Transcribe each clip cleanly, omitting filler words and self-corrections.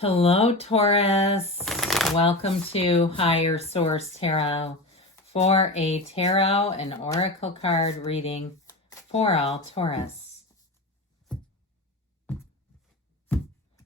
Hello, Taurus. Welcome to Higher Source Tarot for a tarot and oracle card reading for all Taurus. All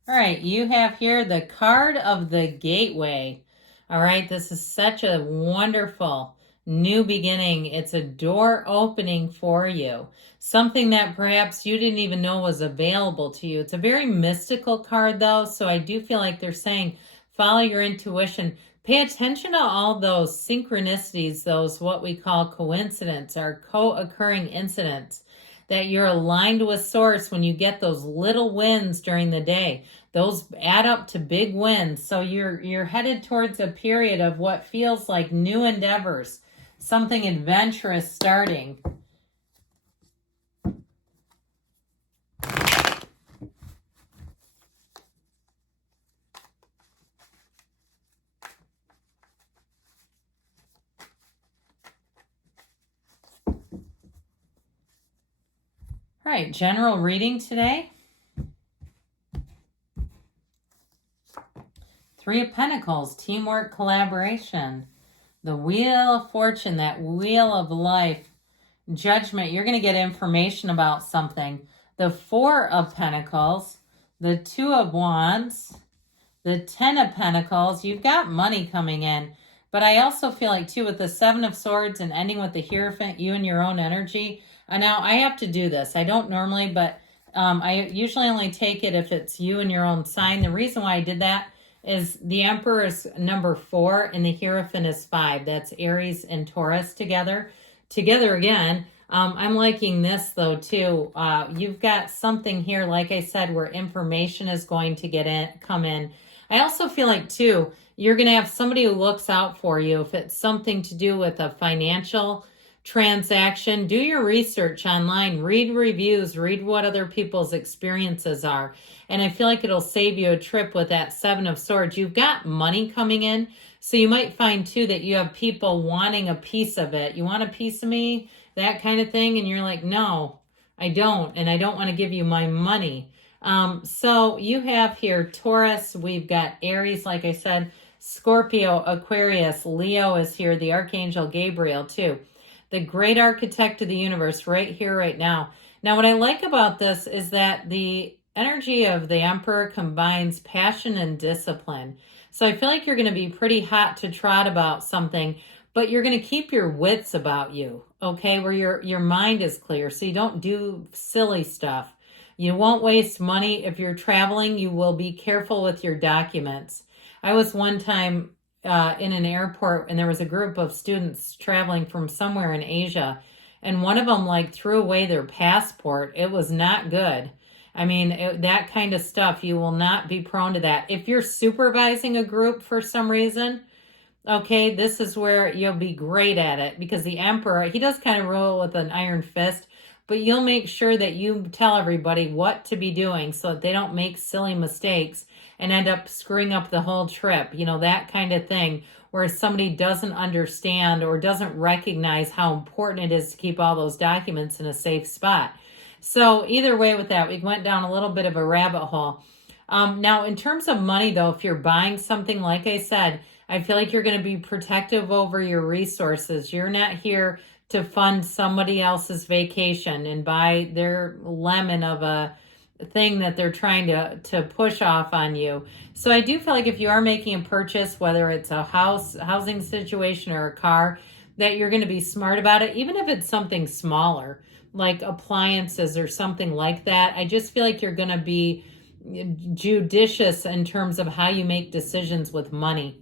right, you have here the card of the gateway. All right, this is such a wonderful new beginning. It's a door opening for you. Something that perhaps you didn't even know was available to you. It's a very mystical card though, so I do feel like they're saying follow your intuition. Pay attention to all those synchronicities, those what we call coincidence or co-occurring incidents, that you're aligned with source when you get those little wins during the day. Those add up to big wins. So you're headed towards a period of what feels like new endeavors, something adventurous starting. All right, general reading today. Three of Pentacles, teamwork, collaboration. The Wheel of Fortune, that wheel of life, judgment. You're going to get information about something. The Four of Pentacles, the Two of Wands, the Ten of Pentacles. You've got money coming in. But I also feel like, too, with the Seven of Swords and ending with the Hierophant, you and your own energy. Now, I have to do this. I don't normally, but I usually only take it if it's you and your own sign. The reason why I did that is the Emperor is number 4 and the Hierophant is 5. That's Aries and Taurus together. Together again. I'm liking this, though, too. You've got something here, like I said, where information is going to come in. I also feel like, too, you're going to have somebody who looks out for you. If it's something to do with a financial transaction, do your research online, read reviews, read what other people's experiences are. And I feel like it'll save you a trip with that Seven of Swords. You've got money coming in. So you might find, too, that you have people wanting a piece of it. You want a piece of me? That kind of thing. And you're like, no, I don't. And I don't want to give you my money. So you have here Taurus. We've got Aries, like I said, Scorpio, Aquarius, Leo is here, the Archangel Gabriel, too. The great architect of the universe right here, right now. Now, what I like about this is that the energy of the Emperor combines passion and discipline. So I feel like you're going to be pretty hot to trot about something, but you're going to keep your wits about you, okay, where your mind is clear, so you don't do silly stuff. You won't waste money. If you're traveling, you will be careful with your documents. I was one time in an airport, and there was a group of students traveling from somewhere in Asia, and one of them threw away their passport. It was not good. I mean, that kind of stuff, you will not be prone to that. If you're supervising a group for some reason, okay, this is where you'll be great at it, because the Emperor, he does kind of rule with an iron fist, but you'll make sure that you tell everybody what to be doing so that they don't make silly mistakes and end up screwing up the whole trip. You know, that kind of thing, where somebody doesn't understand or doesn't recognize how important it is to keep all those documents in a safe spot. So either way with that, we went down a little bit of a rabbit hole. Now, in terms of money, though, if you're buying something, like I said, I feel like you're going to be protective over your resources. You're not here to fund somebody else's vacation and buy their lemon of a thing that they're trying to push off on you. So I do feel like if you are making a purchase, whether it's a housing situation or a car, that you're going to be smart about it, even if it's something smaller, like appliances or something like that. I just feel like you're going to be judicious in terms of how you make decisions with money.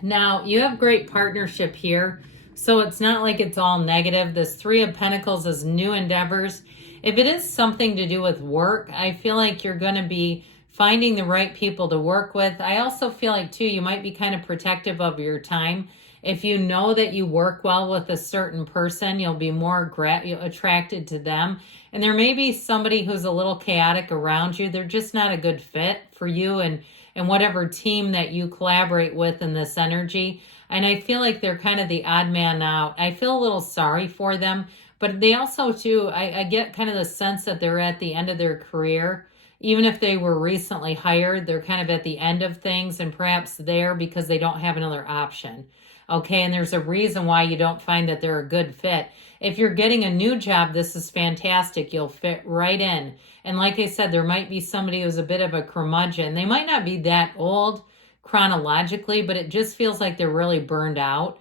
Now, you have great partnership here, so it's not like it's all negative. This Three of Pentacles is new endeavors. If it is something to do with work, I feel like you're going to be finding the right people to work with. I also feel like, too, you might be kind of protective of your time. If you know that you work well with a certain person, you'll be more attracted to them. And there may be somebody who's a little chaotic around you. They're just not a good fit for you and whatever team that you collaborate with in this energy. And I feel like they're kind of the odd man out. I feel a little sorry for them. But they also, too, I get kind of the sense that they're at the end of their career. even if they were recently hired, they're kind of at the end of things and perhaps there because they don't have another option. Okay, and there's a reason why you don't find that they're a good fit. If you're getting a new job, this is fantastic. You'll fit right in. And like I said, there might be somebody who's a bit of a curmudgeon. They might not be that old chronologically, but it just feels like they're really burned out.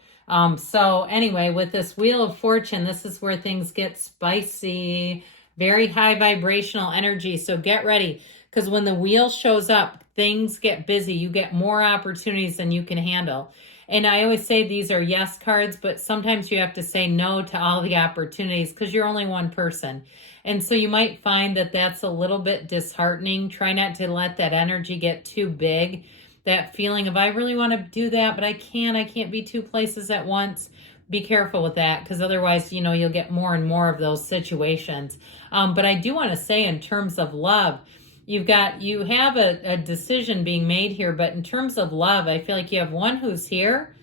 So anyway, with this Wheel of Fortune, this is where things get spicy, very high vibrational energy. So get ready, because when the wheel shows up, things get busy. You get more opportunities than you can handle. And I always say these are yes cards, but sometimes you have to say no to all the opportunities because you're only one person. And so you might find that that's a little bit disheartening. Try not to let that energy get too big. That feeling of, I really want to do that, but I can't be two places at once. Be careful with that, because otherwise, you'll get more and more of those situations. But I do want to say, in terms of love, you have a decision being made here, but in terms of love, I feel like you have one who's here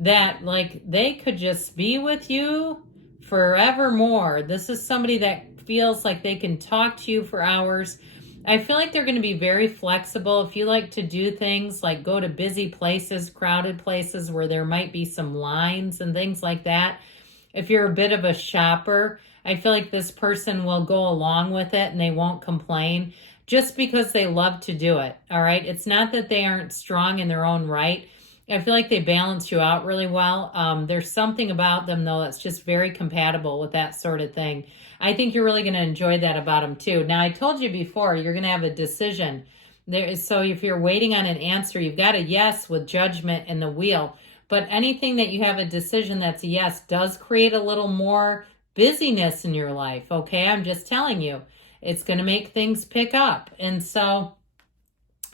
that, like, they could just be with you forevermore. This is somebody that feels like they can talk to you for hours. I feel like they're going to be very flexible. If you like to do things like go to busy places, crowded places where there might be some lines and things like that. If you're a bit of a shopper, I feel like this person will go along with it and they won't complain just because they love to do it. All right. It's not that they aren't strong in their own right. I feel like they balance you out really well. There's something about them, though, that's just very compatible with that sort of thing. I think you're really going to enjoy that about them, too. Now, I told you before, you're going to have a decision. So if you're waiting on an answer, you've got a yes with Judgment and the Wheel. But anything that you have a decision that's a yes does create a little more busyness in your life, okay? I'm just telling you. It's going to make things pick up. And so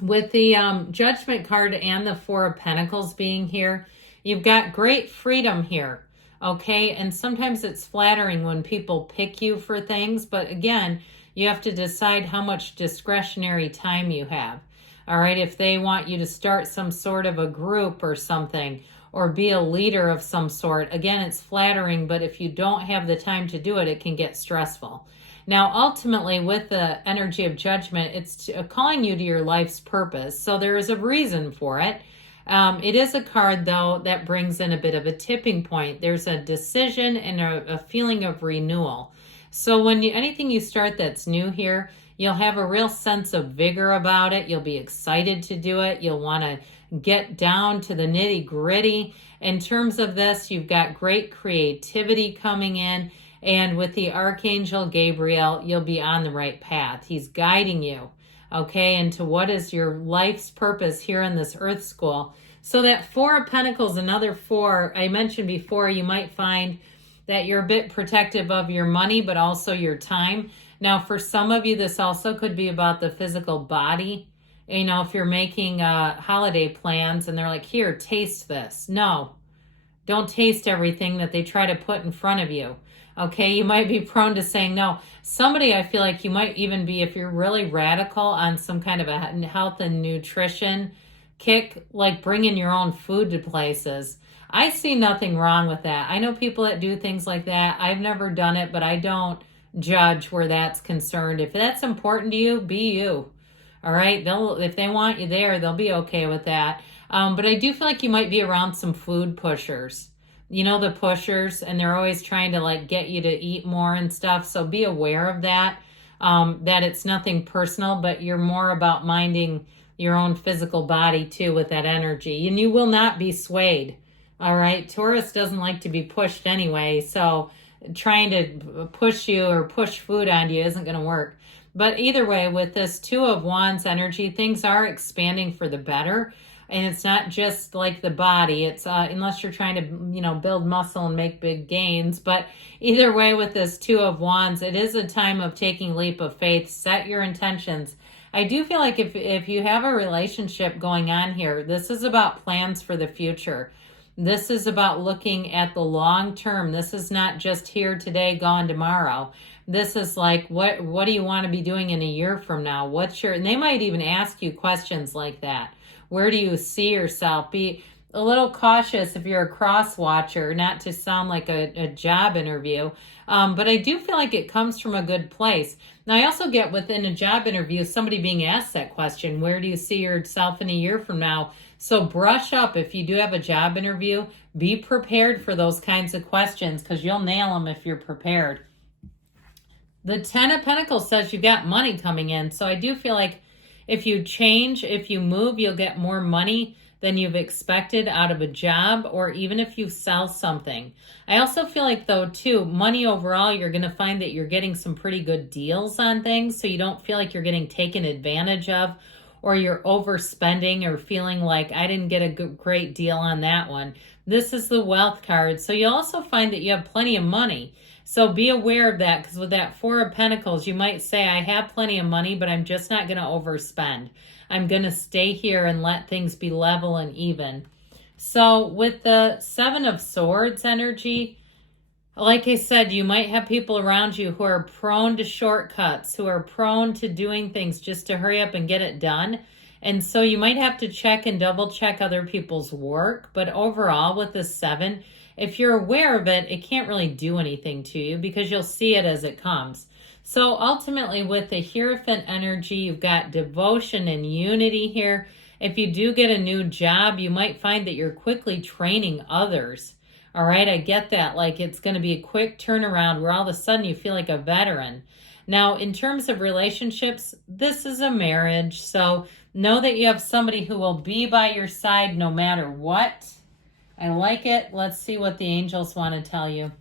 with the Judgment card and the Four of Pentacles being here, you've got great freedom here, okay? And sometimes it's flattering when people pick you for things, but again, you have to decide how much discretionary time you have, all right? If they want you to start some sort of a group or something, or be a leader of some sort, again, it's flattering, but if you don't have the time to do it, it can get stressful. Now, ultimately, with the energy of Judgment, it's calling you to your life's purpose. So there is a reason for it. It is a card, though, that brings in a bit of a tipping point. There's a decision and a feeling of renewal. So when anything you start that's new here, you'll have a real sense of vigor about it. You'll be excited to do it. You'll want to get down to the nitty gritty. In terms of this, you've got great creativity coming in. And with the Archangel Gabriel, you'll be on the right path. He's guiding you, okay, into what is your life's purpose here in this Earth School. So that Four of Pentacles, another four, I mentioned before, you might find that you're a bit protective of your money, but also your time. Now, for some of you, this also could be about the physical body. If you're making holiday plans and they're like, here, taste this. No, don't taste everything that they try to put in front of you. Okay, you might be prone to saying no. Somebody, I feel like you might even be, if you're really radical on some kind of a health and nutrition kick, like bringing your own food to places. I see nothing wrong with that. I know people that do things like that. I've never done it, but I don't judge where that's concerned. If that's important to you, be you. All right, if they want you there, they'll be okay with that. But I do feel like you might be around some food pushers. The pushers, and they're always trying to like get you to eat more and stuff. So be aware of that, that it's nothing personal, but you're more about minding your own physical body too with that energy. And you will not be swayed. All right. Taurus doesn't like to be pushed anyway. So trying to push you or push food on you isn't going to work. But either way, with this Two of Wands energy, things are expanding for the better. And it's not just like the body. It's unless you're trying to, build muscle and make big gains. But either way, with this Two of Wands, it is a time of taking leap of faith. Set your intentions. I do feel like if you have a relationship going on here, this is about plans for the future. This is about looking at the long term. This is not just here today, gone tomorrow. This is like, what do you want to be doing in a year from now? And they might even ask you questions like that. Where do you see yourself? a little cautious if you're a cross watcher, not to sound like a job interview. But I do feel like it comes from a good place. Now, I also get within a job interview, somebody being asked that question, where do you see yourself in a year from now? So brush up if you do have a job interview. Be prepared for those kinds of questions because you'll nail them if you're prepared. The 10 of Pentacles says you've got money coming in. So I do feel like if you change, if you move, you'll get more money than you've expected out of a job, or even if you sell something. I also feel like, though, too, money overall, you're going to find that you're getting some pretty good deals on things, so you don't feel like you're getting taken advantage of, or you're overspending or feeling like I didn't get a great deal on that one. This is the wealth card, so you'll also find that you have plenty of money. So be aware of that, because with that 4 of Pentacles, you might say, I have plenty of money, but I'm just not going to overspend. I'm going to stay here and let things be level and even. So with the 7 of Swords energy, like I said, you might have people around you who are prone to shortcuts, who are prone to doing things just to hurry up and get it done. And so you might have to check and double check other people's work. But overall, with the 7, if you're aware of it, it can't really do anything to you because you'll see it as it comes. So ultimately, with the Hierophant energy, you've got devotion and unity here. If you do get a new job, you might find that you're quickly training others. All right, I get that. Like, it's going to be a quick turnaround where all of a sudden you feel like a veteran. Now, in terms of relationships, this is a marriage. So know that you have somebody who will be by your side no matter what. I like it. Let's see what the angels want to tell you.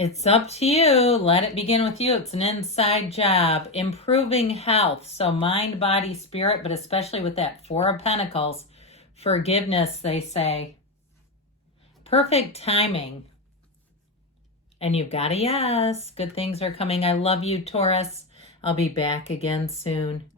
It's up to you. Let it begin with you. It's an inside job. Improving health. So mind, body, spirit, but especially with that 4 of Pentacles. Forgiveness, they say. Perfect timing. And you've got a yes. Good things are coming. I love you, Taurus. I'll be back again soon.